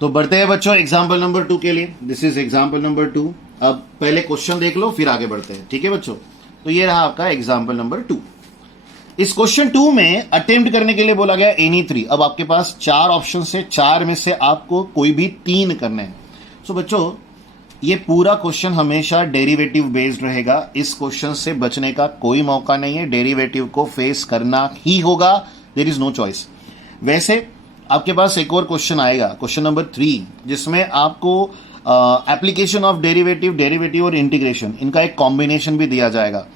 तो बढ़ते हैं बच्चों एग्जाम्पल नंबर 2 के लिए। This is example number 2। अब पहले क्वेश्चन देख लो फिर आगे बढ़ते हैं, ठीक है बच्चों। तो ये रहा आपका एग्जाम्पल नंबर 2। इस क्वेश्चन 2 में अटेम्प्ट करने के लिए बोला गया एनी 3। अब आपके पास 4 ऑप्शन से 4 में से आपको कोई भी 3 करने हैं। सो बच्चों ये पूरा क्वेश्चन हमेशा डेरिवेटिव बेस्ड रहेगा। इस क्वेश्चन से बचने का कोई मौका नहीं है, डेरिवेटिव को फेस करना ही होगा, देयर इज नो चॉइस। वैसे आपके पास एक और क्वेश्चन आएगा, क्वेश्चन नंबर 3, जिसमें आपको एप्लीकेशन ऑफ डेरिवेटिव और इंटीग्रेशन, इनका एक कॉम्बिनेशन भी दिया जाएगा।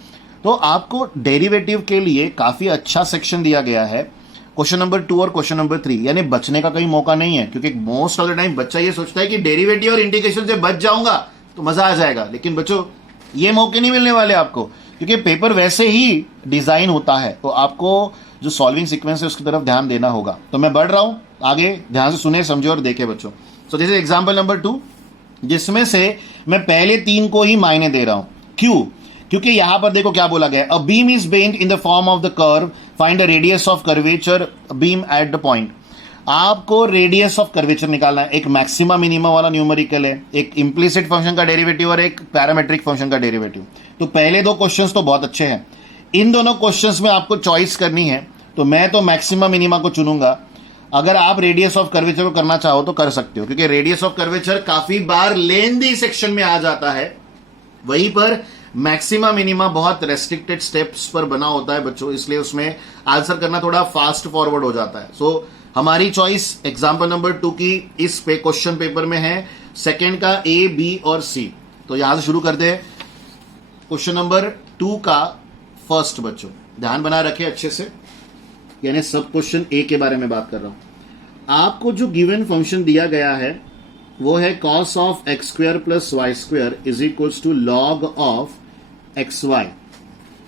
तो आपको डेरिवेटिव के लिए काफी अच्छा सेक्शन दिया गया है, क्वेश्चन नंबर 2 और क्वेश्चन नंबर 3, यानी बचने का कोई मौका नहीं है। क्योंकि मोस्ट ऑफ द टाइम बच्चा ये सोचता है कि डेरिवेटिव और इंटीग्रेशन से बच जाऊंगा तो मजा आ जाएगा, लेकिन बच्चों ये मौके नहीं मिलने वाले आपको, क्योंकि पेपर वैसे ही डिजाइन होता है। तो आपको जो सॉल्विंग सीक्वेंस है उसकी तरफ ध्यान देना होगा। तो मैं बढ़ रहा हूं आगे, ध्यान से सुने, समझे और देखे बच्चों। So this is example number 2, जिसमें से मैं पहले 3 को ही मायने दे रहा हूं। क्यों? क्योंकि यहां पर देखो क्या बोला गया है, a beam is bent in the form of the curve, find the radius of curvature beam at the point. आपको रेडियस ऑफ कर्वेचर निकालना है। एक मैक्सिमा मिनिमा वाला न्यूमेरिकल है, एक इंप्लिसिट फंक्शन का डेरिवेटिव और एक पैरामेट्रिक फंक्शन का डेरिवेटिव। तो पहले 2 क्वेश्चंस तो बहुत अच्छे हैं। इन दोनों क्वेश्चंस में आपको चॉइस करनी है, तो मैं तो मैक्सिमा मिनिमा को चुनूंगा। अगर आप रेडियस ऑफ कर्वेचर को करना चाहो तो कर सकते हो, क्योंकि रेडियस ऑफ कर्वेचर काफी बार लेंथी सेक्शन में आ जाता है। वहीं पर मैक्सिमा मिनिमा बहुत रेस्ट्रिक्टेड स्टेप्स पर बना होता है बच्चों, इसलिए उसमें आंसर करना थोड़ा फास्ट फॉरवर्ड हो जाता है। सो हमारी चॉइस एग्जाम्पल नंबर 2 की इस क्वेश्चन पेपर में है सेकेंड का A, B और C। तो यहां से शुरू करते हैं क्वेश्चन नंबर 2 का फर्स्ट। बच्चों ध्यान बनाए रखें अच्छे से, यानी सब क्वेश्चन A के बारे में बात कर रहा हूं। आपको जो गिवन फंक्शन दिया गया है वो है cos of x square plus Y square is equals to log of x y.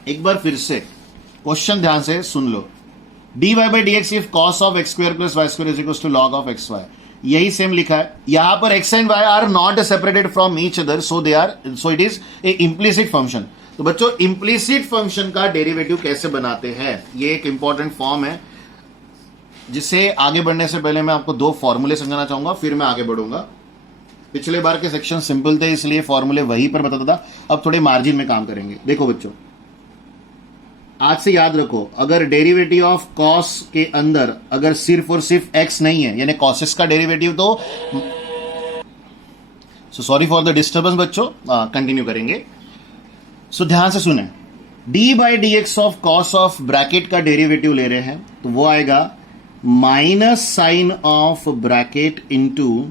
एक बार फिर से क्वेश्चन ध्यान से सुन लो। dy by D x if cos of x square plus Y square is equals to log of x y, यही same लिखा है। यहां पर x and y are not separated from each other, so it is a implicit function. तो बच्चों implicit function का derivative कैसे बनाते हैं, ये एक इंपॉर्टेंट फॉर्म है, जिसे आगे बढ़ने से पहले मैं आपको 2 फॉर्मूले समझाना चाहूंगा, फिर मैं आगे बढ़ूंगा। पिछले बार के सेक्शन सिंपल थे इसलिए फॉर्मूले वहीं पर बताता था, अब थोड़े मार्जिन में काम करेंगे। देखो बच्चों आज से याद रखो, अगर डेरिवेटिव ऑफ कॉस के अंदर अगर सिर्फ और सिर्फ x नहीं है, यानी कॉसेस का डेरिवेटिव, तो सॉरी फॉर द डिस्टर्बेंस बच्चों, कंटिन्यू करेंगे। सो ध्यान से सुने, d by D x of cos of bracket का डेरिवेटिव ले रहे हैं तो वो आएगा minus sine of bracket into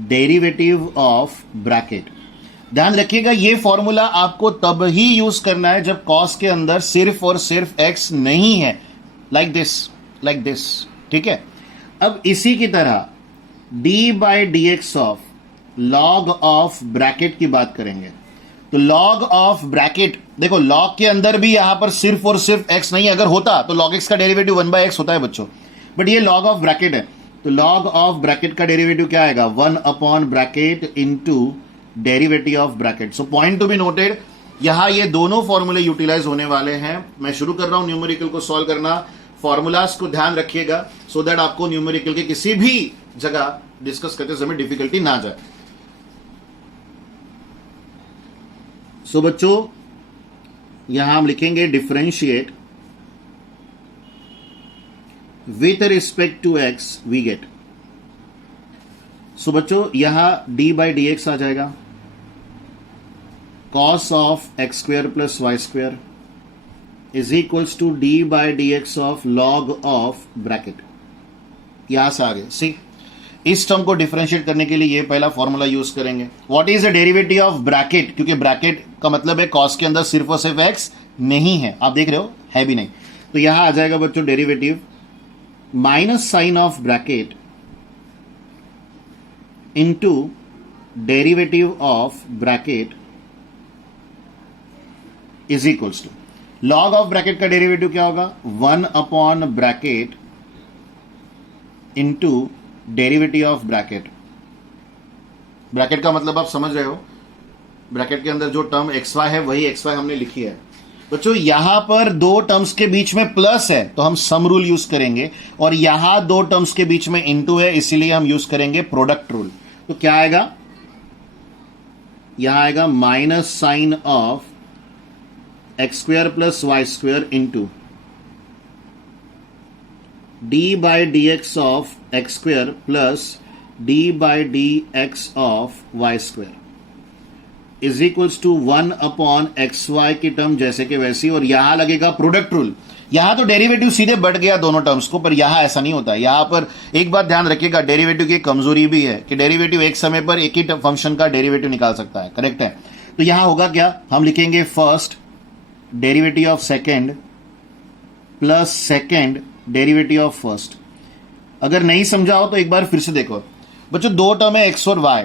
derivative of bracket. ध्यान रखिएगा ये फॉर्मूला आपको तब ही यूज करना है जब कॉस के अंदर सिर्फ और सिर्फ एक्स नहीं है, लाइक दिस, ठीक है। अब इसी की तरह D by D x of log of bracket की बात करेंगे तो लॉग ऑफ ब्रैकेट, देखो लॉग के अंदर भी यहां पर सिर्फ और सिर्फ एक्स नहीं है, अगर होता तो लॉग एक्स का डेरिवेटिव 1/x होता है बच्चों, बट ये लॉग ऑफ ब्रैकेट है। तो लॉग ऑफ ब्रैकेट का डेरिवेटिव क्या आएगा, 1 upon bracket into derivative of bracket. So point to be noted, यहां ये दोनों फॉर्मूले यूटिलाइज होने वाले हैं। मैं शुरू कर रहा हूं न्यूमेरिकल को सॉल्व करना, फॉर्मूलाज को ध्यान रखिएगा सो दैट आपको न्यूमेरिकल के किसी भी जगह डिस्कस करते समय डिफिकल्टी ना जाए। सो बच्चों यहां हम लिखेंगे differentiate with respect to x we get. So बच्चों यहां डी बाई डी एक्स आ जाएगा, cos of x square plus Y square is equals to D by D x of log of bracket. यहां से आगे सी इस टर्म को differentiate करने के लिए ये पहला फॉर्मूला यूज करेंगे। What is the derivative of bracket, क्योंकि ब्रैकेट का मतलब है cos के अंदर सिर्फ और सिर्फ x नहीं है, आप देख रहे हो है भी नहीं। तो यहां आ जाएगा बच्चों derivative minus sine of bracket into derivative of bracket is equals to log of bracket का डेरिवेटिव क्या होगा, 1 upon bracket into derivative of bracket. Bracket का मतलब आप समझ रहे हो, ब्रैकेट के अंदर जो टर्म एक्स वाई है वही एक्स वाई हमने लिखी है। बच्चों यहां पर दो टर्म्स के बीच में प्लस है तो हम सम रूल यूज करेंगे, और यहां दो टर्म्स के बीच में इनटू है इसीलिए हम यूज करेंगे प्रोडक्ट रूल। तो क्या आएगा, यहां आएगा minus sine of x square plus Y square into d by D x of x square plus d by D x of y square is equals to 1 upon x y की term जैसे कि वैसी, और यहां लगेगा product rule. यहां तो derivative सीधे बढ़ गया दोनों टर्म्स को, पर यहां ऐसा नहीं होता। यहां पर एक बात ध्यान रखिएगा, डेरिवेटिव की कमजोरी भी है कि डेरिवेटिव एक समय पर एक ही फंक्शन का डेरिवेटिव निकाल सकता है, करेक्ट है। तो यहां होगा क्या, हम लिखेंगे first derivative of second plus second derivative of first. अगर नहीं समझा हो तो एक बार फिर से देखो बच्चों, दो टर्म है एक्स और वाई,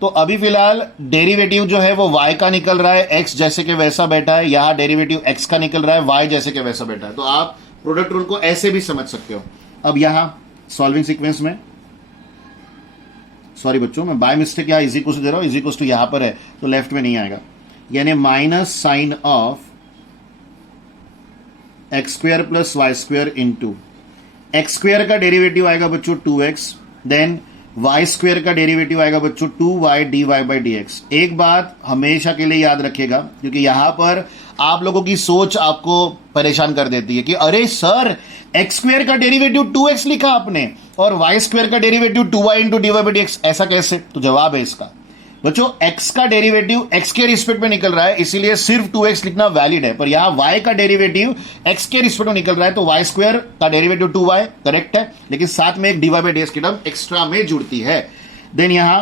तो अभी फिलहाल डेरिवेटिव जो है वो y का निकल रहा है, x जैसे के वैसा बैठा है, यहां डेरिवेटिव x का निकल रहा है, y जैसे के वैसा बैठा है। तो आप प्रोडक्ट रूल को ऐसे भी समझ सकते हो। अब यहां सॉल्विंग सीक्वेंस में, सॉरी बच्चों मैं बाय मिस्टेक यहां इज इक्वल टू दे रहा हूं, इज इक्वल टू यहां पर है तो लेफ्ट में नहीं आएगा, यानी minus sine of x square plus Y square into x square का डेरिवेटिव आएगा बच्चों 2x, देन वाई स्क्वायर का डेरिवेटिव आएगा बच्चों 2y dy by D x. एक बात हमेशा के लिए याद रखिएगा, क्योंकि यहां पर आप लोगों की सोच आपको परेशान कर देती है कि अरे सर एक्स स्क्वायर का डेरिवेटिव 2x लिखा आपने और वाई स्क्वायर का derivative 2y into d Y by D x, ऐसा कैसे। तो जवाब है इसका बच्चों, x का डेरिवेटिव x के रिस्पेक्ट में निकल रहा है इसीलिए सिर्फ 2x लिखना वैलिड है, पर यहां y का डेरिवेटिव x के रिस्पेक्ट में निकल रहा है तो y स्क्वायर का डेरिवेटिव 2y करेक्ट है, लेकिन साथ में एक dy बाई डी एक्स की टर्म एक्स्ट्रा में जुड़ती है। देन यहां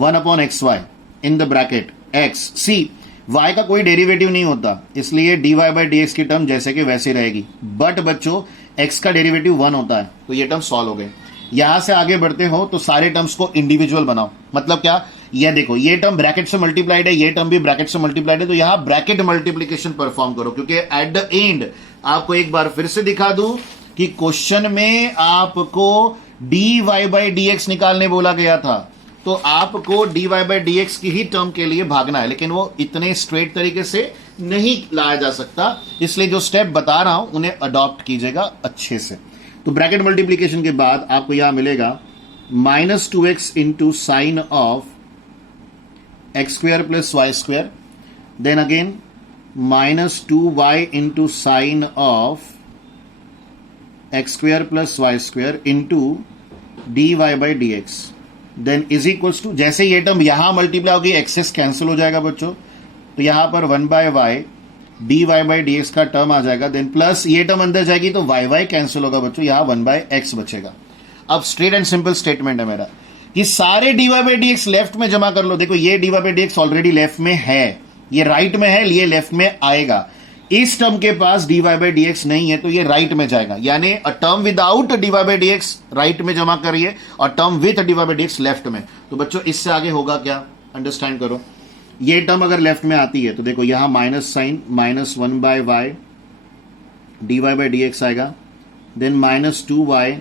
1 upon x y in the bracket x सी, y का कोई डेरिवेटिव नहीं होता इसलिए dy बाई डी एक्स की टर्म जैसे कि वैसे रहेगी, बट बच्चों x का डेरिवेटिव 1 होता है तो ये टर्म सॉल्व हो गए। यहां से आगे बढ़ते हो तो सारे टर्म्स को इंडिविजुअल बनाओ, मतलब क्या, ये देखो ये टर्म ब्रैकेट से मल्टीप्लाइड है, ये टर्म भी ब्रैकेट से मल्टीप्लाइड है, तो यहां ब्रैकेट मल्टीप्लीकेशन परफॉर्म करो, क्योंकि एट द एंड आपको एक बार फिर से दिखा दूं कि क्वेश्चन में आपको d Y by D x निकालने बोला गया था, तो आपको d Y by D x की ही टर्म के लिए भागना है, लेकिन वो इतने स्ट्रेट तरीके से नहीं लाया जा सकता, इसलिए जो स्टेप बता रहा हूं उन्हें अडॉप्ट कीजिएगा अच्छे से। तो ब्रैकेट मल्टीप्लीकेशन के बाद आपको यहां मिलेगा minus 2x into sine of x square plus Y square, then again minus 2y into sine of x square plus Y square into d Y by D x, then is equals to, जैसे ये term यहां multiply होगी access cancel हो जाएगा बच्चों, तो यहां पर 1 by Y D Y by D x का टर्म आ जाएगा, देन प्लस ये टर्म अंदर जाएगी तो वाई वाई कैंसिल होगा बच्चों, यहां 1 बाय एक्स बचेगा। अब स्ट्रेट एंड सिंपल स्टेटमेंट है मेरा कि सारे d Y by D x left में जमा कर लो। देखो ये d Y by D x already left में है, ये राइट में है, ये लेफ्ट में आएगा। इस टर्म के पास D Y by D X नहीं है तो ये राइट में जाएगा, यानी a term without D Y by D X right में जमा करिए और term with D Y by D x left में। तो बच्चों इससे आगे होगा क्या, अंडरस्टैंड करो। ये टर्म अगर लेफ्ट में आती है तो देखो यहां minus sine minus 1 by Y D Y by D X आएगा, then minus 2y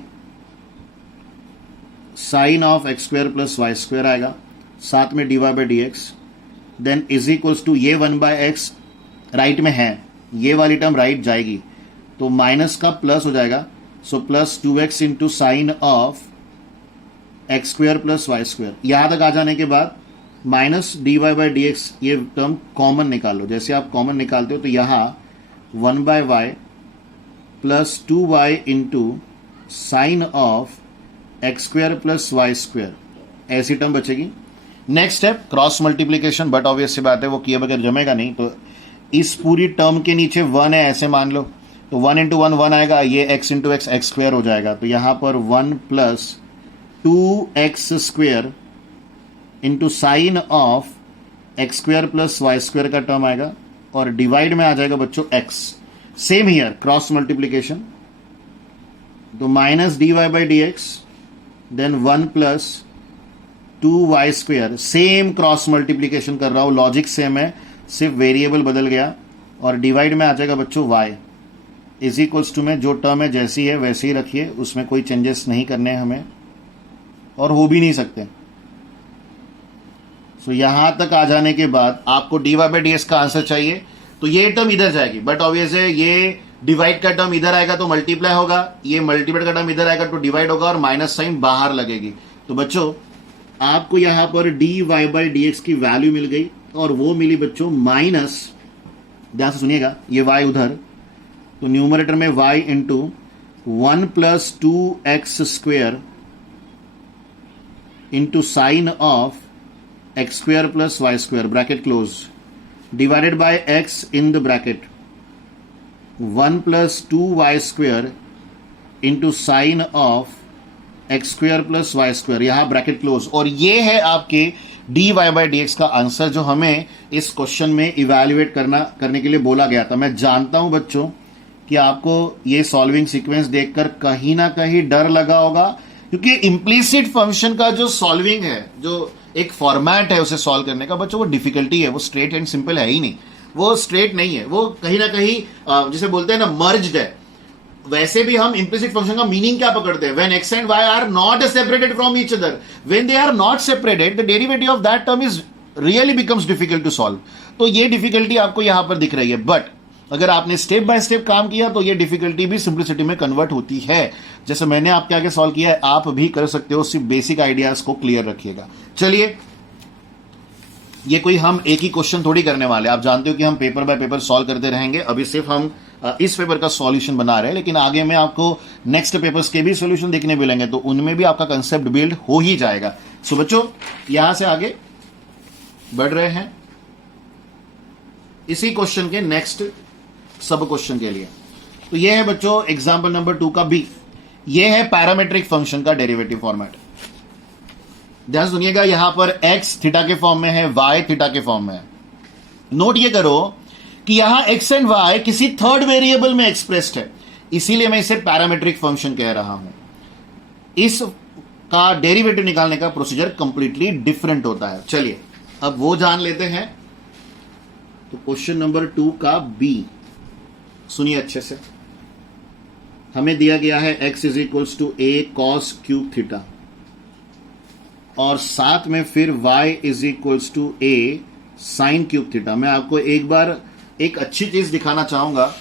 sine of x square plus Y square आएगा, साथ में D Y by D x, then is equals to ये 1 बाय एक्स राइट में है, ये वाली term right जाएगी तो माइनस का प्लस हो जाएगा, so plus 2x into sine of x square plus Y square. यहां तक आ जाने के बाद minus D Y by D x, ये टर्म कॉमन निकाल लो, जैसे आप कॉमन निकालते हो तो यहां 1 by Y plus 2y into sine of x square plus Y square, ऐसी टर्म बचेगी। Next step cross multiplication, but obvious सी बात है वो किए बगैर जमेगा नहीं, तो इस पूरी टर्म के नीचे 1 है ऐसे मान लो, तो 1 इंटू 1 1 आएगा, ये x into X X square हो जाएगा, तो यहां पर 1 plus 2x square into sine of x square plus Y square का टर्म आएगा और डिवाइड में आ जाएगा बच्चों x। Same here cross multiplication, तो minus D Y by D x, then 1 plus 2y square, same cross multiplication कर रहा हूं, लॉजिक सेम है, सिर्फ वेरिएबल बदल गया, और डिवाइड में आ जाएगा बच्चों y इज इक्वल्स टू में जो टर्म है जैसी है वैसे ही रखिए, उसमें कोई चेंजेस नहीं करने हैं हमें और हो भी नहीं सकते। सो यहां तक आ जाने के बाद आपको d Y by D x का आंसर चाहिए, तो ये टर्म इधर जाएगी, बट ऑब्वियस है ये डिवाइड का टर्म इधर आएगा तो मल्टीप्लाई होगा, ये मल्टीप्लाई का टर्म इधर आएगा तो डिवाइड होगा और माइनस साइन बाहर लगेगी। तो बच्चों आपको यहां पर dy बाई dx की वैल्यू मिल गई और वो मिली बच्चों माइनस, ध्यान से सुनिएगा, ये y उधर, तो न्यूमरेटर में y into 1 plus 2x square into sine of x square plus y square bracket close divided by x in the bracket 1 plus 2y square into sine of x square plus y square, यहां bracket close. और ये है आपके dy by dx का answer जो हमें इस question में इवैल्यूएट करने के लिए बोला गया था। मैं जानता हूं बच्चों कि आपको ये सॉल्विंग सीक्वेंस देखकर कहीं ना कहीं डर लगा होगा, क्योंकि इम्प्लिसिट फंक्शन का जो सॉल्विंग है, जो एक फॉर्मेट है उसे सॉल्व करने का बच्चों, वो डिफिकल्टी है, वो स्ट्रेट एंड सिंपल है ही नहीं, वो स्ट्रेट नहीं है, वो कहीं ना कहीं जिसे बोलते हैं ना मर्ज्ड है। वैसे भी हम इंप्लिसिट फंक्शन का मीनिंग क्या पकड़ते हैं, when x and y are not separated from each other, when they are not separated the derivative of that term is really becomes difficult to solve. तो ये डिफिकल्टी आपको यहां पर दिख रही है, बट अगर आपने स्टेप बाय स्टेप काम किया तो ये डिफिकल्टी भी सिंप्लिसिटी में कन्वर्ट होती है। जैसे मैंने आपके आगे सॉल्व किया है, आप भी कर सकते हो, सिर्फ बेसिक आइडियाज को क्लियर रखिएगा। चलिए, ये कोई हम एक ही क्वेश्चन थोड़ी करने वाले, आप जानते हो कि हम पेपर बाय पेपर सॉल्व करते रहेंगे। अभी सिर्फ हम इस पेपर का सॉल्यूशन बना रहे हैं, लेकिन आगे में आपको नेक्स्ट पेपर्स के भी सॉल्यूशन देखने मिलेंगे, तो उनमें भी आपका कंसेप्ट बिल्ड हो ही जाएगा। सो बच्चों यहां से आगे बढ़ रहे हैं इसी क्वेश्चन के नेक्स्ट सब क्वेश्चन के लिए। तो ये है बच्चों एग्जाम्पल नंबर 2 का बी, ये है पैरामेट्रिक फंक्शन का डेरिवेटिव फॉर्मेट। ध्यान सुनिएगा, यहां पर x थीटा के फॉर्म में है, y थीटा के फॉर्म में है। नोट ये करो कि यहां x एंड y किसी थर्ड वेरिएबल में एक्सप्रेस्ड है, इसीलिए मैं इसे पैरामेट्रिक फंक्शन कह रहा हूं। इस का डेरिवेटिव निकालने का प्रोसीजर कंप्लीटली डिफरेंट होता है। चलिए अब वो जान लेते हैं। तो क्वेश्चन नंबर 2 का बी सुनिए अच्छे से। हमें दिया गया है x is equals to a cos cube theta और साथ में फिर y is equals to a sine cube theta. मैं आपको एक बार एक अच्छी चीज दिखाना चाहूंगा,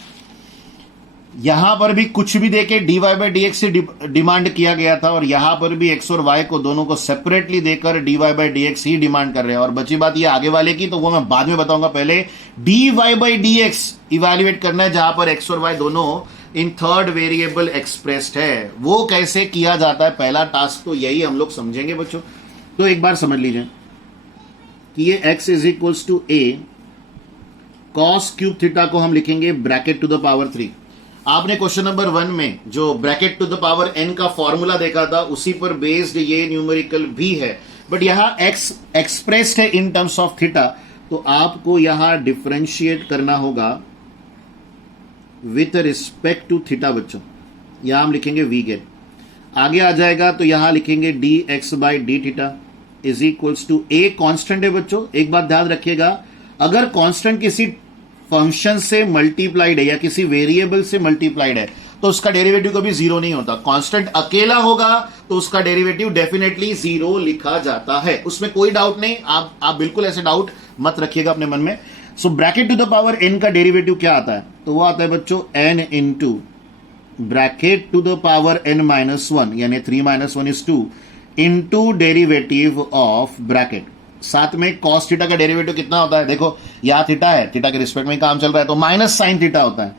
यहां पर भी कुछ भी देके dy बाई dx से डिमांड किया गया था और यहां पर भी x और y को दोनों को सेपरेटली देकर dy by dx he demand कर रहे हैं। और बची बात ये आगे वाले की, तो वो मैं बाद में बताऊंगा, पहले dy बाई dx इवैल्यूएट करना है, जहां पर x और y दोनों इन थर्ड वेरिएबल एक्सप्रेस्ड है। वो कैसे किया जाता है, पहला टास्क तो यही हम लोग समझेंगे बच्चों। तो एक बार समझ लीजिए कि ये x is equals to a cos cube theta को हम लिखेंगे ब्रैकेट टू द पावर 3। आपने क्वेश्चन नंबर 1 में जो bracket to the power n का फॉर्मूला देखा था, उसी पर बेस्ड ये न्यूमेरिकल भी है, बट यहां x एक्सप्रेस्ड है इन टर्म्स ऑफ थीटा, तो आपको यहां डिफरेंशिएट करना होगा विथ रिस्पेक्ट टू थीटा बच्चों। यहां हम लिखेंगे वी गेट, आगे आ जाएगा तो यहां लिखेंगे dx by D theta is equals to a constant है बच्चों। एक बात ध्यान रखिएगा, अगर कांस्टेंट किसी फंक्शन से मल्टीप्लाइड है या किसी वेरिएबल से मल्टीप्लाइड है तो उसका डेरिवेटिव कभी जीरो नहीं होता। कांस्टेंट अकेला होगा तो उसका डेरिवेटिव डेफिनेटली जीरो लिखा जाता है, उसमें कोई डाउट नहीं। आप बिल्कुल ऐसे डाउट मत रखिएगा अपने मन में। So bracket to the power n का डेरिवेटिव क्या आता है, तो वो आता है बच्चों n into bracket to the power n minus 1 यानी 3 minus 1 is 2 into derivative of bracket, साथ में cos थीटा का डेरिवेटिव कितना होता है, देखो यहां थीटा है, थीटा के रिस्पेक्ट में काम चल रहा है, तो माइनस साइन थीटा होता है।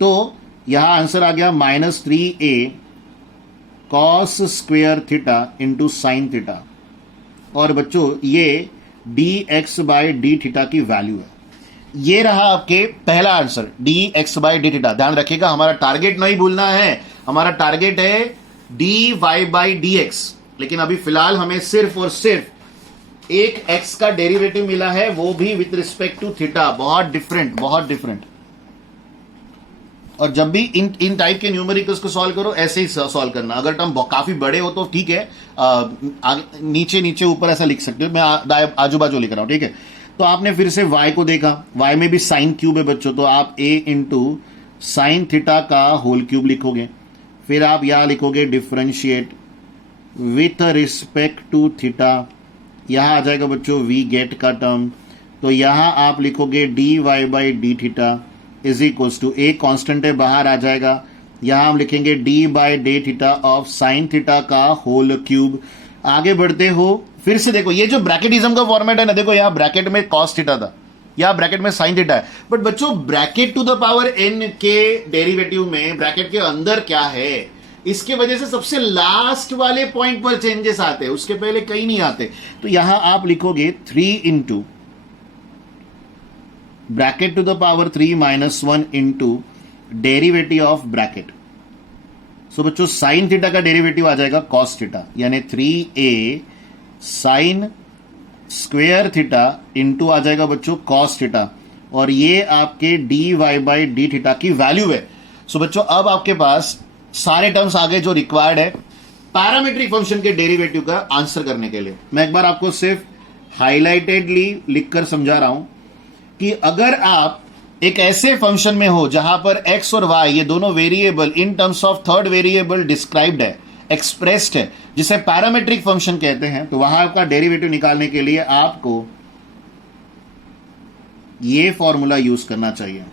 तो यहां आंसर आ गया minus 3a cos square theta into sine theta. और बच्चों ये dx बाई डी थीटा की वैल्यू है। ये रहा आपके पहला answer dx by D theta. ध्यान रखिएगा, हमारा टारगेट नहीं भूलना है, हमारा टारगेट है dy बाई dx, लेकिन अभी फिलहाल हमें सिर्फ और सिर्फ एक x का डेरिवेटिव मिला है, वो भी विथ रिस्पेक्ट टू थीटा। बहुत डिफरेंट, बहुत डिफरेंट। और जब भी इन टाइप के न्यूमेरिकल्स को सॉल्व करो ऐसे ही सॉल्व करना। अगर टर्म काफी बड़े हो तो ठीक है, नीचे नीचे ऊपर ऐसा लिख सकते हो, मैं आजू बाजू लिख रहा हूं, ठीक है। तो आपने फिर से y को देखा, y में भी साइन क्यूब है बच्चों, तो आप a इंटू साइन थीटा का होल क्यूब लिखोगे। फिर आप यहां लिखोगे differentiate with respect to theta, यहां आ जाएगा बच्चों वी गेट का टर्म, तो यहां आप लिखोगे d Y by D theta is equals to, एक कांस्टेंट है बाहर आ जाएगा, यहां हम लिखेंगे d by d theta of sine theta का होल क्यूब। आगे बढ़ते हो, फिर से देखो ये जो ब्रैकेटिज्म का फॉर्मेट है ना, देखो यहां ब्रैकेट में कॉस थीटा था, यहां ब्रैकेट में साइन थीटा है, बट बच्चों bracket to the power n के डेरिवेटिव में ब्रैकेट के अंदर क्या है, इसके वजह से सबसे लास्ट वाले पॉइंट पर चेंजेस आते हैं, उसके पहले कहीं नहीं आते। तो यहां आप लिखोगे 3 into bracket to the power 3 minus 1 into derivative of bracket. So बच्चों साइन थीटा का डेरिवेटिव आ जाएगा कॉस थीटा, यानी 3a sine square theta into आ जाएगा बच्चों कॉस थीटा, और ये आपके D Y by D theta की वैल्यू है। सो बच्चों अब आपके पास सारे टर्म्स आ गए जो रिक्वायर्ड है पैरामीट्रिक फंक्शन के डेरिवेटिव का आंसर करने के लिए। मैं एक बार आपको सिर्फ हाईलाइटेडली लिखकर समझा रहा हूं कि अगर आप एक ऐसे फंक्शन में हो जहां पर x और y ये दोनों variable in terms of third variable described है, एक्सप्रेस्ड है, जिसे पैरामीट्रिक फंक्शन कहते हैं, तो वहां आपका डेरिवेटिव निकालने के लिए आपको ये फॉर्मूला यूज करना चाहिए।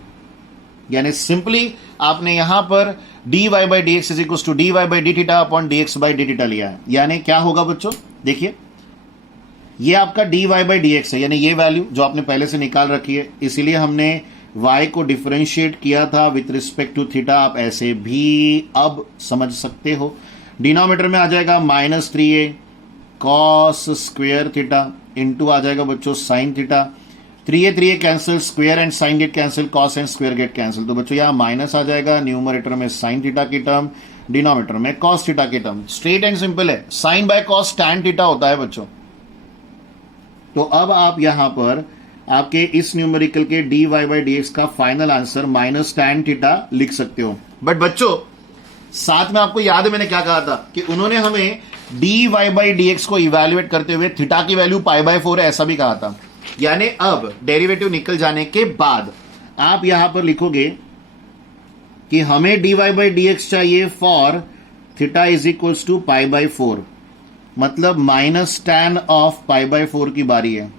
यानी सिंपली आपने यहां पर dy by D x is equal to d Y by D theta upon d x by D theta लिया है। यानी क्या होगा बच्चों, देखिए ये आपका dy बाई डी एक्स है, यानी ये वैल्यू जो आपने पहले से निकाल रखी है, इसीलिए हमने y को डिफरेंशिएट किया था विथ रिस्पेक्ट टू थीटा। आप ऐसे भी अब समझ सकते हो। डिनोमिनेटर में आ जाएगा minus 3a cos square theta into आ जाएगा बच्चों sine theta. 3a cancel, square and sine get cancel, cos and square get cancel, तो बच्चों यहां माइनस आ जाएगा। न्यूमरेटर में साइन थीटा की टर्म, डिनोमिनेटर में कॉस थीटा की टर्म। स्ट्रेट एंड सिंपल है, sine by cos tan theta होता है बच्चों। तो अब आप यहां पर आपके इस न्यूमेरिकल के D Y by D x का final answer minus tan theta लिख सकते हो। बट बच्चों साथ में आपको याद है मैंने क्या कहा था कि उन्होंने हमें D Y by D x को इवेल्युएट करते हुए थीटा की वैल्यू पाई बाय 4 है ऐसा भी कहा था। यानी अब डेरिवेटिव निकल जाने के बाद आप यहां पर लिखोगे कि हमें D Y by D X चाहिए for theta is equals to pi by 4, मतलब minus tan of pi by 4 की बारी है।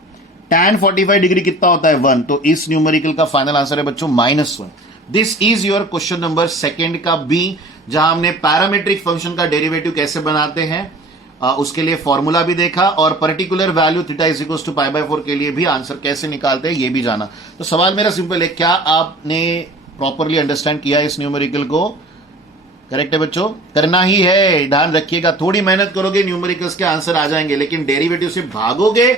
टैन 45 डिग्री कितना होता है 1, तो इस न्यूमेरिकल का फाइनल आंसर है बच्चों -1। This is your question number 2 का बी, जहां हमने पैरामीट्रिक फंक्शन का डेरिवेटिव कैसे बनाते हैं उसके लिए फॉर्मूला भी देखा, और particular value theta is equals to pi by 4 के लिए भी आंसर कैसे निकालते हैं ये भी जाना। तो सवाल मेरा सिंपल है, क्या आपने प्रॉपरली अंडरस्टैंड किया इस न्यूमेरिकल को? करेक्ट है बच्चों, करना ही है, ध्यान रखिएगा। थोड़ी मेहनत करोगे न्यूमेरिकल्स के आंसर आ जाएंगे, लेकिन डेरिवेटिव से भागोगे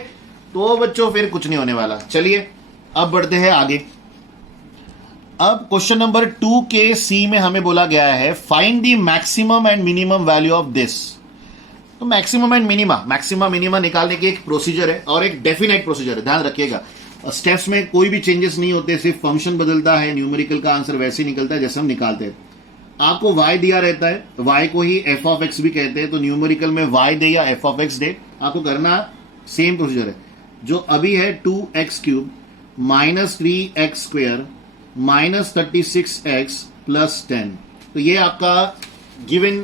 तो बच्चों फिर कुछ नहीं होने वाला। चलिए अब बढ़ते हैं आगे। अब क्वेश्चन नंबर 2 के सी में हमें बोला गया है find the maximum and minimum value of this. तो मैक्सिमम एंड मैक्सिमा मिनिमा निकालने की एक प्रोसीजर है और एक डेफिनेट प्रोसीजर है, ध्यान रखिएगा। स्टेप्स में कोई भी चेंजेस नहीं होते, सिर्फ फंक्शन बदलता है, न्यूमेरिकल का आंसर वैसे ही निकलता है जैसे हम निकालते हैं। आपको y दिया रहता है, y को ही f ऑफ x भी कहते हैं, तो न्यूमेरिकल में y दे या f ऑफ x दे, आपको करना सेम प्रोसीजर है जो अभी है 2x cube minus 3x square minus 36x plus 10। तो ये आपका गिवन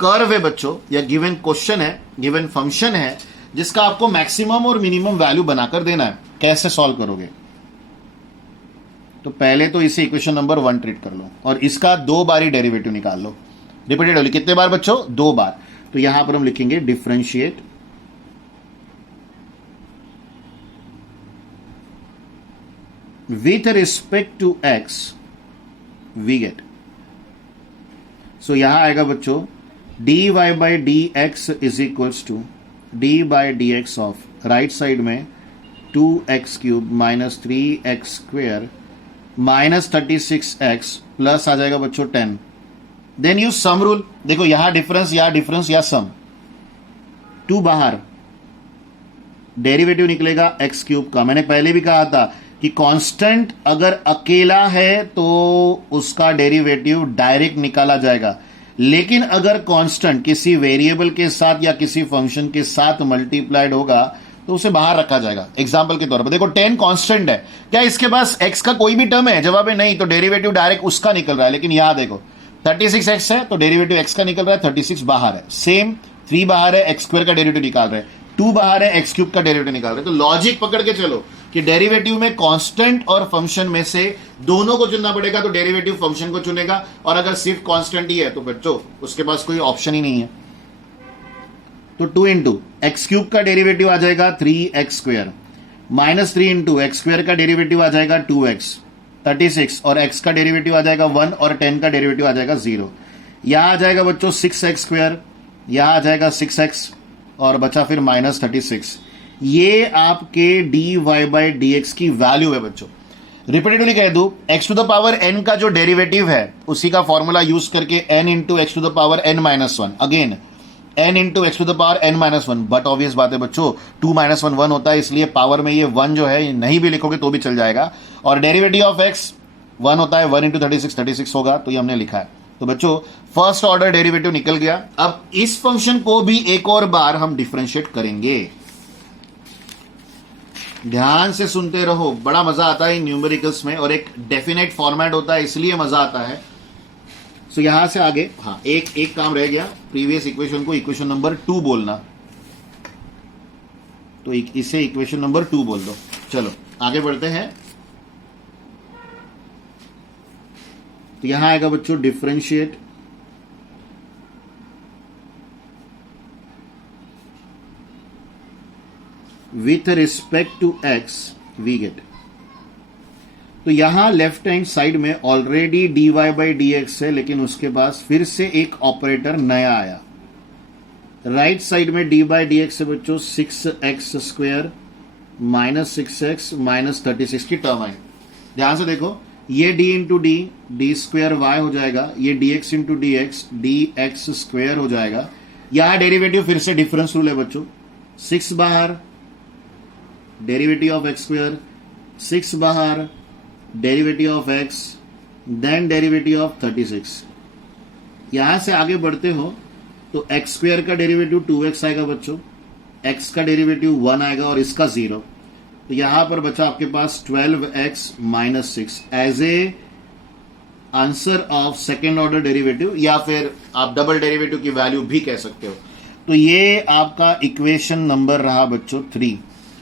कर्व है बच्चों, या गिवन क्वेश्चन है, गिवन फंक्शन है, जिसका आपको मैक्सिमम और मिनिमम वैल्यू बनाकर देना है। कैसे सॉल्व करोगे? तो पहले तो इसे इक्वेशन नंबर 1 ट्रीट कर लो और इसका 2 बार ही डेरिवेटिव निकाल लो। रिपीटेड कितने बार बच्चों? 2 बार। तो यहां पर हम लिखेंगे differentiate with respect to x we get, so यहां आएगा बच्चों dy by dx is equals to d by dx of right side में 2x cube minus 3x square minus 36x plus आ जाएगा बच्चों 10। Then use sum rule. देखो यहां difference या सम, 2 बाहर, डेरिवेटिव निकलेगा x क्यूब का। मैंने पहले भी कहा था कि कांस्टेंट अगर अकेला है तो उसका डेरिवेटिव डायरेक्ट निकाला जाएगा, लेकिन अगर कांस्टेंट किसी वेरिएबल के साथ या किसी फंक्शन के साथ मल्टीप्लाइड होगा तो उसे बाहर रखा जाएगा। एग्जांपल के तौर पर देखो 10 कांस्टेंट है, क्या इसके पास x का कोई भी टर्म है? जवाब है नहीं, तो डेरिवेटिव डायरेक्ट उसका निकल रहा है। लेकिन यहां देखो 36x है तो डेरिवेटिव x का निकल रहा है, 36 बाहर है। सेम 3 बाहर है, x स्क्वायर का डेरिवेटिव निकाल रहे हैं, 2 बाहर है, एक्स क्यूब का डेरिवेटिव निकाल रहे हैं। तो लॉजिक पकड़ के चलो कि डेरिवेटिव में कांस्टेंट और फंक्शन में से दोनों को चुनना पड़ेगा, तो डेरिवेटिव फंक्शन को चुनेगा, और अगर सिर्फ कांस्टेंट ही है तो बच्चों उसके पास कोई ऑप्शन ही नहीं है। तो 2 इंटू एक्स क्यूब का डेरिवेटिव आ जाएगा 3x² minus 3 into x square का डेरिवेटिव आ जाएगा 2x 36, और x का डेरिवेटिव आ जाएगा 1 और 10 का डेरिवेटिव आ जाएगा 0। यहां आ जाएगा बच्चों 6x², यहां आ जाएगा 6x, और बचा फिर -36। ये आपके dy/dx की वैल्यू है बच्चों। रिपीटेडली कह दूं, x⁴n का जो डेरिवेटिव है उसी का फॉर्मूला यूज करके n into x⁴n-1, again n into x⁴n-1, but obvious बात है बच्चों 2 - 1 1 होता है, इसलिए पावर में ये 1 जो है नहीं भी लिखोगे तो भी चल जाएगा। और डेरिवेटिव ऑफ x 1 होता है, 1 इंटू 36 होगा, तो ये हमने लिखा है। तो बच्चों फर्स्ट ऑर्डर डेरिवेटिव निकल गया। अब इस फंक्शन को भी एक और बार हम डिफरेंशिएट करेंगे। ध्यान से सुनते रहो, बड़ा मजा आता है इन न्यूमेरिकल्स में, और एक डेफिनेट फॉर्मेट होता है इसलिए मजा आता है। सो यहां से आगे हाँ एक काम रह गया, प्रीवियस इक्वेशन को इक्वेशन नंबर 2 बोलना, तो इसे इक्वेशन नंबर 2 बोल दो। चलो आगे बढ़ते हैं। तो यहां आएगा बच्चों differentiate with respect to x we get. तो यहां लेफ्ट हैंड साइड में ऑलरेडी dy/dx है, लेकिन उसके पास फिर से एक ऑपरेटर नया आया। राइट साइड में d/dx है बच्चों 6x² माइनस 6x माइनस 36 की टर्म आई। ध्यान से देखो, ये d इंटू डी d² हो जाएगा, ये dx इंटू dx dx² हो जाएगा। यहां डेरिवेटिव फिर से डिफरेंस रूल है बच्चों, 6 बाहर डेरिवेटिव ऑफ x², 6 बाहर derivative of x, then derivative of 36। यहां से आगे बढ़ते हो तो x² का डेरिवेटिव 2x आएगा बच्चों, x का डेरिवेटिव 1 आएगा और इसका 0। तो यहां पर बचा आपके पास 12x minus 6 as a answer of second order derivative, या फिर आप डबल डेरिवेटिव की वैल्यू भी कह सकते हो। तो ये आपका इक्वेशन नंबर रहा बच्चों 3।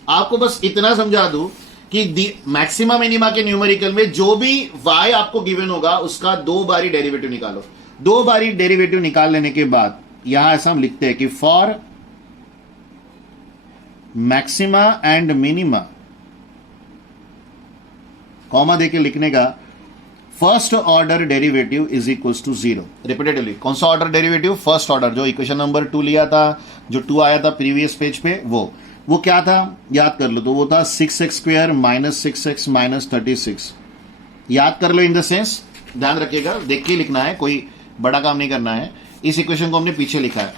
आपको बस इतना समझा दूं कि मैक्सिमा मिनिमा के न्यूमेरिकल में जो भी y आपको गिवन होगा उसका 2 बारी डेरिवेटिव निकालो। 2 बारी डेरिवेटिव निकाल लेने के बाद यहां ऐसा हम लिखते हैं कि for maxima and minima, comma देके लिखने का, first order derivative is equals to 0। Repeatedly कौन सा ऑर्डर डेरिवेटिव? फर्स्ट ऑर्डर, जो इक्वेशन नंबर 2 लिया था, जो 2 आया था प्रीवियस पेज पे, वो क्या था याद कर लो। तो वो था 6x² माइनस 6x माइनस 36। याद कर लो इन द सेंस, ध्यान रखिएगा, देख के लिखना है, कोई बड़ा काम नहीं करना है। इस इक्वेशन को हमने पीछे लिखा है,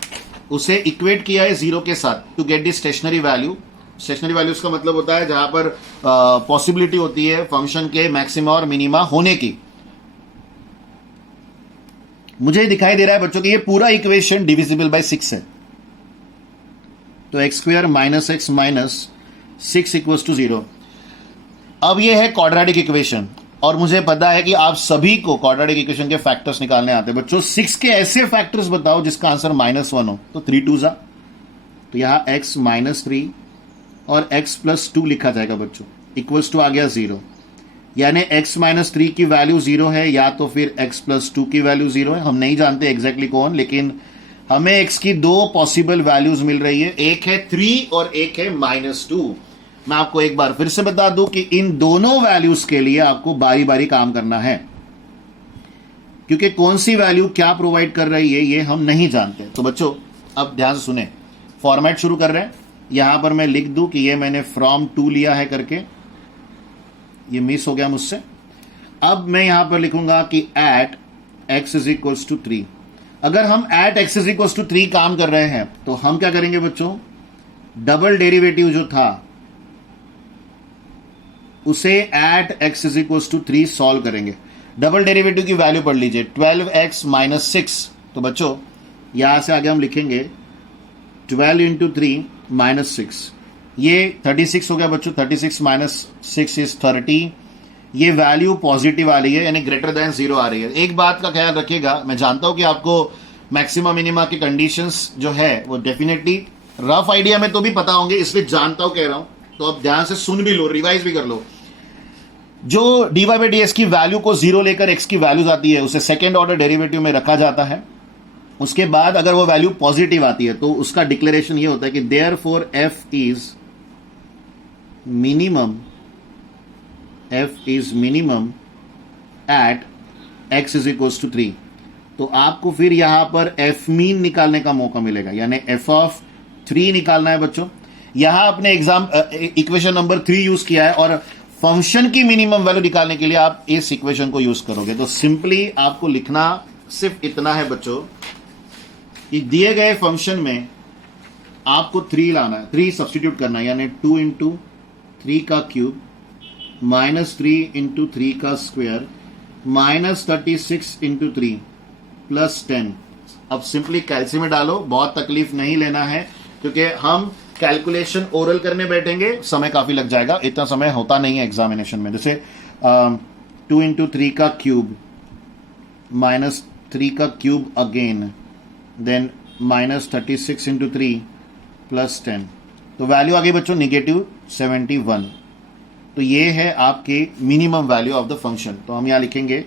उसे इक्वेट किया है 0 के साथ to get the stationary value. Stationary values का मतलब होता है जहां पर पॉसिबिलिटी होती है फंक्शन के मैक्सिमा और मिनिमा होने की। मुझे दिखाई दे रहा है बच्चों कि ये पूरा इक्वेशन डिविजिबल बाय 6 है। तो x² minus x minus 6 equals to 0। अब ये है क्वाड्रेटिक इक्वेशन, और मुझे पता है कि आप सभी को क्वाड्रेटिक इक्वेशन के फैक्टर्स निकालने आते हैं बच्चों। 6 के ऐसे फैक्टर्स बताओ जिसका आंसर -1 हो। तो 3 2 जा, तो यहां x -3 और x + 2 लिखा जाएगा बच्चों, इक्वल्स टू आ गया 0। यानी x -3 की वैल्यू 0 है, या तो फिर x + 2 की वैल्यू 0 है। हम नहीं जानते एग्जैक्टली कौन, लेकिन हमें x की 2 पॉसिबल वैल्यूज मिल रही है, एक है 3 और एक है -2। मैं आपको एक बार फिर से बता दूं कि इन दोनों वैल्यूज के लिए आपको बारी बारी काम करना है, क्योंकि कौन सी वैल्यू क्या प्रोवाइड कर रही है ये हम नहीं जानते। तो बच्चों अब ध्यान से सुने, फॉर्मेट शुरू कर रहे हैं। यहां पर मैं लिख दूं कि ये मैंने फ्रॉम 2 लिया है करके, ये मिस हो गया मुझसे। अब मैं यहां पर लिखूंगा कि एट x = 3। अगर हम एट x = 3 काम कर रहे हैं तो हम क्या करेंगे बच्चों, डबल डेरिवेटिव जो था उसे एट x = 3 सॉल्व करेंगे। डबल डेरिवेटिव की वैल्यू पढ़ लीजिए, 12x माइनस 6। तो बच्चों यहां से आगे हम लिखेंगे 12 इंटू 3 माइनस 6, ये 36 हो गया बच्चों। 36 माइनस 6 इज 30। ये वैल्यू पॉजिटिव आ रही है, यानी ग्रेटर देन 0 आ रही है। एक बात का ख्याल रखिएगा, मैं जानता हूं कि आपको मैक्सिमम मिनिमा की कंडीशंस जो है वो डेफिनेटली रफ आइडिया में तो भी पता होंगे, इसलिए जानता हूं कह रहा हूं, तो अब ध्यान से सुन भी लो, रिवाइज भी कर लो। जो dy बाई डी एक्स की वैल्यू को जीरो लेकर एक्स की वैल्यूज आती है उसे सेकेंड ऑर्डर डेरिवेटिव में रखा जाता है। उसके बाद अगर वो वैल्यू पॉजिटिव आती है तो उसका डिक्लेरेशन ये होता है कि therefore f is minimum at x is equals to 3। तो आपको फिर यहां पर f मीन निकालने का मौका मिलेगा, यानी f ऑफ 3 निकालना है बच्चों। यहां आपने इक्वेशन नंबर 3 यूज किया है और फंक्शन की मिनिमम वैल्यू निकालने के लिए आप इस इक्वेशन को यूज करोगे। तो सिंपली आपको लिखना सिर्फ इतना है बच्चों कि दिए गए फंक्शन में आपको 3 लाना है, 3 सब्स्टिट्यूट करना है, यानी 2 इंटू 3 का क्यूब माइनस 3 इंटू 3 का स्क्वायर माइनस 36 इंटू 3 प्लस 10। अब सिंपली कैलसी में डालो, बहुत तकलीफ नहीं लेना है क्योंकि हम कैलकुलेशन ओरल करने बैठेंगे, समय काफी लग जाएगा, इतना समय होता नहीं है एग्जामिनेशन में। जैसे 2 इंटू 3 का क्यूब माइनस 3 का cube again, then minus 36 into 3 plus 10। तो वैल्यू आ गई बच्चों नेगेटिव 71। तो ये है आपके minimum value of the function. तो हम यहां लिखेंगे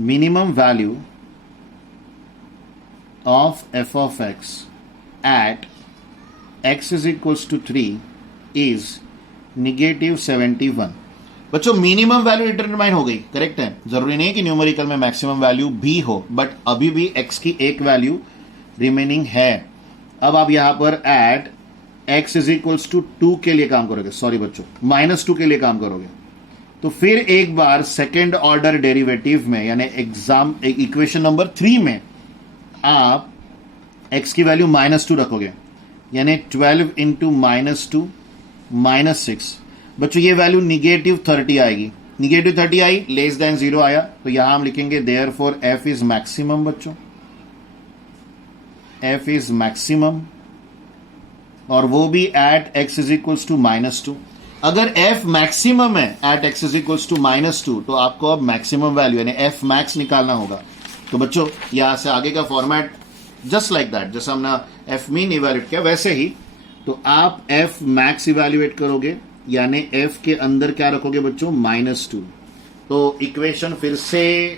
minimum value of f of x at x is equals to 3 is negative 71। बच्चों मिनिमम वैल्यू डिटरमाइन हो गई, करेक्ट है। जरूरी नहीं कि न्यूमेरिकल में मैक्सिमम वैल्यू भी हो, बट अभी भी x की एक वैल्यू रिमेनिंग है। अब आप यहां पर eight x is equals to 2 के लिए काम करोगे, सॉरी बच्चों -2 के लिए काम करोगे। तो फिर एक बार सेकेंड ऑर्डर डेरिवेटिव में यानी इक्वेशन नंबर 3 में आप x की वैल्यू -2 रखोगे, यानी 12 इंटू -2 -6। बच्चों ये वैल्यू निगेटिव 30 आएगी। निगेटिव 30 आई, लेस देन 0 आया, तो यहां हम लिखेंगे देयरफॉर f इज मैक्सिमम। बच्चों f इज मैक्सिमम, और वो भी at x is equals to -2। अगर f मैक्सिमम है at x is equals to -2 तो आपको अब मैक्सिमम वैल्यू यानी f मैक्स निकालना होगा। तो बच्चों यहां से आगे का फॉर्मेट जस्ट लाइक दैट, जैसा हमने f मीन इवैल्यूएट किया वैसे ही। तो आप f मैक्स इवैल्यूएट करोगे, यानी f के अंदर क्या रखोगे बच्चों -2। तो इक्वेशन फिर से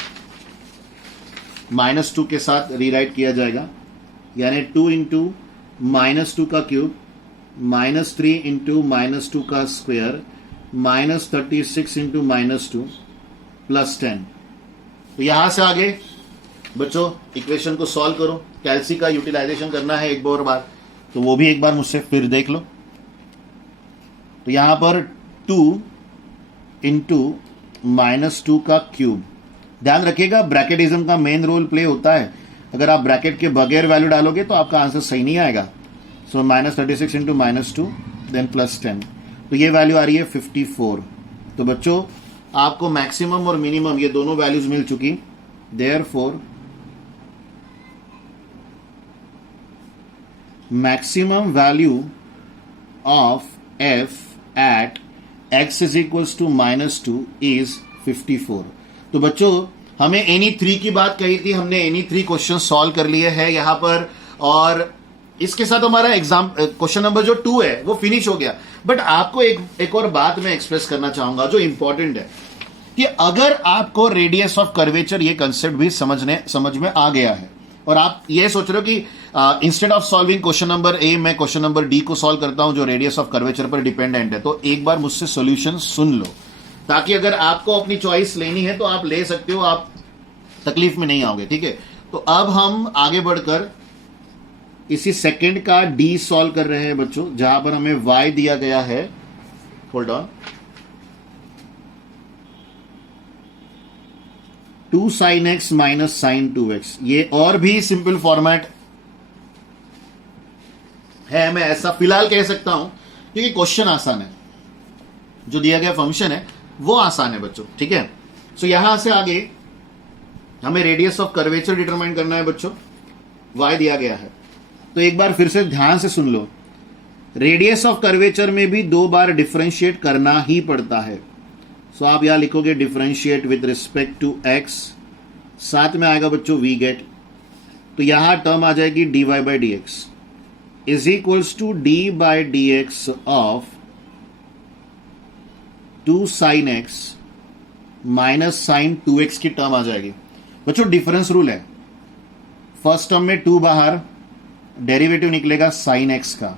-2 के साथ रीराइट किया जाएगा, यानी 2 इंटू -2 का क्यूब -3 इंटू -2 का स्क्वायर -36 इंटू -2 प्लस 10। तो यहां से आगे बच्चों इक्वेशन को सॉल्व करो, कैल्सी का यूटिलाइजेशन करना है एक और बार, तो वो भी एक बार मुझसे फिर देख लो। तो यहां पर 2 इंटू -2 का क्यूब, ध्यान रखिएगा ब्रैकेटिज्म का मेन रोल प्ले होता है। अगर आप ब्रैकेट के बगैर वैल्यू डालोगे तो आपका आंसर सही नहीं आएगा। सो -36 इंटू -2 देन प्लस 10, तो ये वैल्यू आ रही है 54। तो बच्चों आपको मैक्सिमम और मिनिमम ये दोनों वैल्यूज मिल चुकी। Therefore maximum value of f at x is equals to -2 is 54। तो बच्चों हमें एनी 3 की बात कही थी, हमने एनी 3 क्वेश्चन सॉल्व कर लिए हैं यहां पर, और इसके साथ हमारा एग्जाम क्वेश्चन नंबर जो 2 है वो फिनिश हो गया। बट आपको एक और बात मैं एक्सप्रेस करना चाहूंगा जो इंपॉर्टेंट है कि अगर आपको रेडियस ऑफ कर्वेचर ये कंसेप्ट भी समझ में आ गया है और आप ये सोच रहे हो कि instead of solving question number A मैं क्वेश्चन नंबर डी को सॉल्व करता हूं जो रेडियस ऑफ कर्वेचर पर डिपेंडेंट है, तो एक बार मुझसे सॉल्यूशन सुन लो, ताकि अगर आपको अपनी चॉइस लेनी है तो आप ले सकते हो, आप तकलीफ में नहीं आओगे। ठीक है, तो अब हम आगे बढ़कर इसी सेकंड का डी सॉल्व कर रहे हैं बच्चों, जहां पर हमें y दिया गया है, hold on, 2 sin x minus sin 2x। ये और भी सिंपल फॉर्मेट है, मैं ऐसा फिलहाल कह सकता हूं क्योंकि क्वेश्चन आसान है, जो दिया गया फंक्शन है वो आसान है बच्चों। ठीक है, सो यहां से आगे हमें रेडियस ऑफ कर्वेचर डिटरमाइन करना है बच्चों, y दिया गया है। तो एक बार फिर से ध्यान से सुन लो, रेडियस ऑफ कर्वेचर में भी 2 बार डिफरेंशिएट करना ही पड़ता है। सो आप यहां लिखोगे differentiate with respect to x, साथ में आएगा बच्चों वी गेट, तो यहां टर्म आ जाएगी dy by D x is equals to D by D x of 2 sine x minus sine 2x की टर्म आ जाएगी। बच्चों डिफरेंस रूल है, फर्स्ट टर्म में 2 बाहर, डेरिवेटिव निकलेगा साइन एक्स का,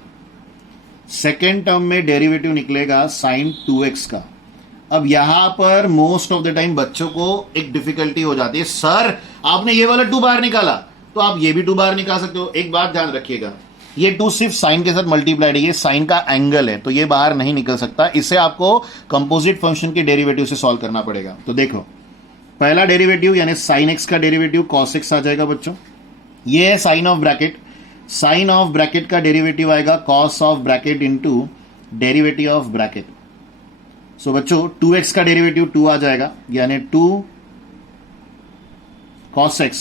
सेकेंड टर्म में डेरिवेटिव निकलेगा साइन 2x का। अब यहां पर मोस्ट ऑफ द टाइम बच्चों को एक डिफिकल्टी हो जाती है, सर आपने ये वाला 2 बाहर निकाला तो आप ये भी 2 बाहर निकाल सकते हो। एक बात ध्यान रखिएगा, ये 2 सिर्फ साइन के साथ मल्टीप्लाइड है, ये साइन का एंगल है तो ये बाहर नहीं निकल सकता, इसे आपको कंपोजिट फंक्शन के डेरिवेटिव से सॉल्व करना पड़ेगा। तो देखो पहला डेरिवेटिव यानी साइन एक्स का डेरिवेटिव कॉस एक्स आ जाएगा बच्चों, ये है sine of bracket, sine of bracket का डेरिवेटिव आएगा cos of bracket into derivative of bracket. So बच्चों 2x का डेरिवेटिव 2 आ जाएगा यानी 2 cos x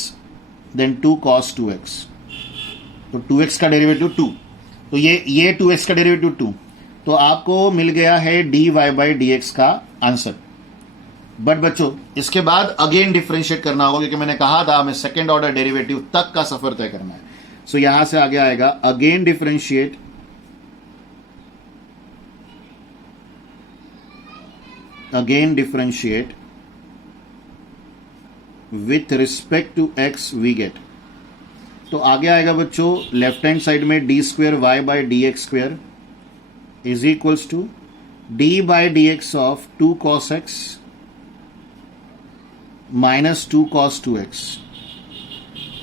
then 2 cos 2x, तो 2x का डेरिवेटिव 2, तो ये 2x का डेरिवेटिव 2, तो आपको मिल गया है dy बाई डी एक्स का आंसर। बट बच्चों इसके बाद अगेन डिफरेंशिएट करना होगा क्योंकि मैंने कहा था हमें सेकेंड ऑर्डर डेरिवेटिव तक का सफर तय करना है। सो यहां से आगे आएगा again differentiate with respect to x we get, तो आगे आएगा बच्चों लेफ्ट हैंड साइड में d square y by D x square is equals to D by D x of 2 cos x minus 2 cos 2x।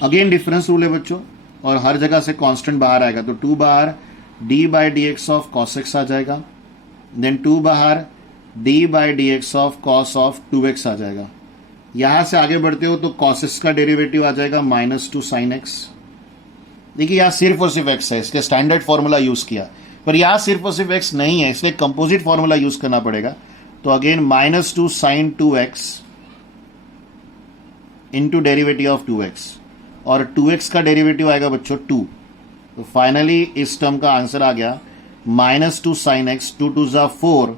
Again difference rule है बच्चों और हर जगह से कांस्टेंट बाहर आएगा, तो 2 बाहर D by D x of cos x आ जाएगा, देन 2 बाहर D by D x of cos of 2x आ जाएगा। यहां से आगे बढ़ते हो तो cos x का डेरिवेटिव आ जाएगा माइनस 2 साइन x। देखिए यहां सिर्फ और सिर्फ x है, इसलिए स्टैंडर्ड फॉर्मूला यूज किया, पर यहां सिर्फ और सिर्फ x नहीं है इसलिए कंपोजिट फॉर्मूला यूज करना पड़ेगा। तो again minus 2 sine 2x into derivative of 2x और 2x का डेरिवेटिव आएगा बच्चों 2, तो फाइनली इस टर्म का आंसर आ गया माइनस 2 साइन एक्स 2 2 जा 4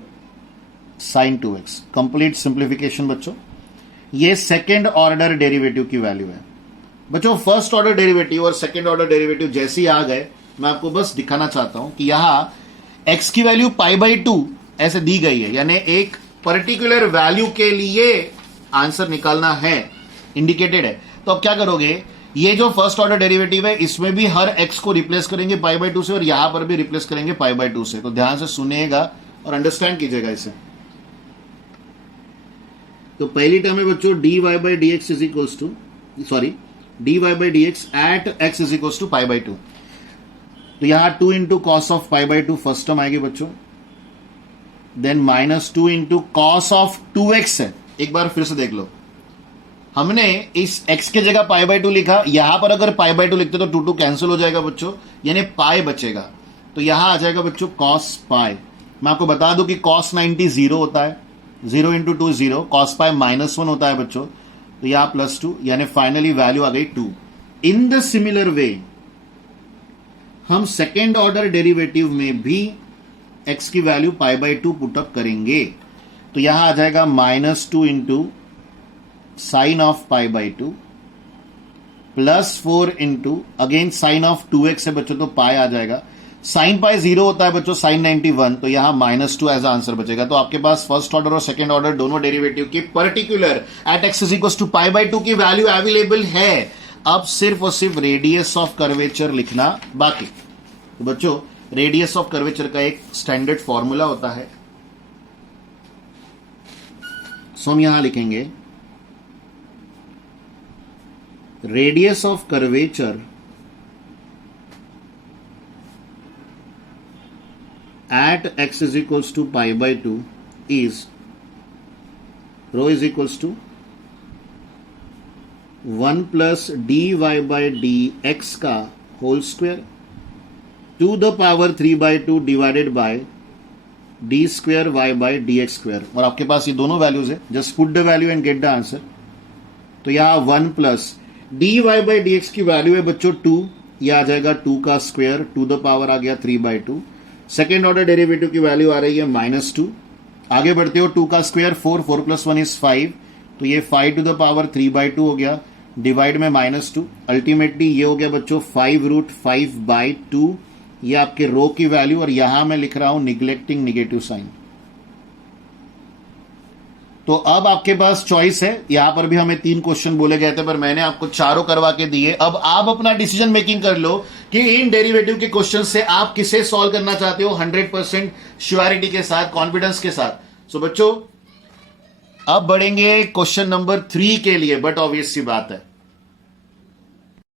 साइन 2x। कंप्लीट सिंप्लीफिकेशन बच्चों, ये सेकेंड ऑर्डर डेरिवेटिव की वैल्यू है। बच्चों फर्स्ट ऑर्डर डेरिवेटिव और सेकेंड ऑर्डर डेरिवेटिव जैसे ही आ गए, मैं आपको बस दिखाना चाहता हूं कि यहां x की वैल्यू पाई बाई 2 ऐसे दी गई है, यानी एक पर्टिकुलर वैल्यू के लिए आंसर निकालना है, इंडिकेटेड है। तो अब क्या करोगे, ये जो फर्स्ट ऑर्डर डेरिवेटिव है इसमें भी हर x को रिप्लेस करेंगे पाई बाई 2 से और यहां पर भी रिप्लेस करेंगे पाई बाई 2 से। तो ध्यान से सुनिएगा और अंडरस्टैंड कीजिएगा इसे। तो पहली टर्म है बच्चों dy by D x is equals to dy by D x at x is equals to pi by 2। तो यहां 2 into cos of pi by 2 first term आएगी बच्चों, then minus 2 into cos of 2x है। एक बार फिर से देख लो, हमने इस x के जगह पाई बाई 2 लिखा, यहां पर अगर पाई बाई 2 लिखते तो 2 2 कैंसिल हो जाएगा बच्चों, यानी पाई बचेगा, तो यहां आ जाएगा बच्चों कॉस पाई। मैं आपको बता दूं कि कॉस 90 0 होता है, 0 इंटू 2 0, कॉस पाई माइनस 1 होता है बच्चों, तो यहां प्लस 2, यानी फाइनली वैल्यू आ गई 2। इन द सिमिलर वे हम सेकेंड ऑर्डर डेरिवेटिव में भी x की वैल्यू पाई बाई 2 पुटअप करेंगे, तो यहां आ जाएगा minus 2 into sine of pi by 2 plus 4 into again sine of 2x है बच्चों, तो पाई आ जाएगा। साइन पाई 0 होता है बच्चों, साइन 91, तो यहां माइनस 2 एज आंसर बचेगा। तो आपके पास फर्स्ट ऑर्डर और सेकेंड ऑर्डर दोनों डेरिवेटिव की particular at x is equal to pi by 2 की वैल्यू अवेलेबल है। अब सिर्फ और सिर्फ रेडियस ऑफ कर्वेचर लिखना बाकी। तो बच्चों रेडियस ऑफ कर्वेचर का एक स्टैंडर्ड फॉर्मूला होता है, सो हम यहां लिखेंगे radius of curvature at x is equals to pi by 2 is rho is equals to 1 plus dy by dx का whole square to the power 3 by 2 divided by d square y by D x square. और आपके पास ये दोनों values है, just put the value and get the answer. तो यहां 1 plus d Y by D x की वैल्यू है बच्चों 2, यह आ जाएगा 2 का स्क्वायर टू द पावर आ गया 3 by 2। सेकेंड ऑर्डर डेरिवेटिव की वैल्यू आ रही है माइनस 2। आगे बढ़ते हो 2 का स्क्वायर 4, 4 प्लस 1 इज 5, तो ये 5 टू द पावर 3 by 2 हो गया। डिवाइड में -2, अल्टीमेटली ये हो गया बच्चों 5√5/2, ये आपके रो की वैल्यू, और यहां मैं लिख रहा हूं निग्लेक्टिंग नेगेटिव साइन। तो अब आपके पास चॉइस है, यहां पर भी हमें 3 क्वेश्चन बोले गए थे पर मैंने आपको चारों करवा के दिए। अब आप अपना डिसीजन मेकिंग कर लो कि इन डेरिवेटिव के क्वेश्चन से आप किसे सॉल्व करना चाहते हो 100% श्योरिटी के साथ, कॉन्फिडेंस के साथ। सो बच्चों अब बढ़ेंगे क्वेश्चन नंबर 3 के लिए, बट ऑब्वियस सी बात है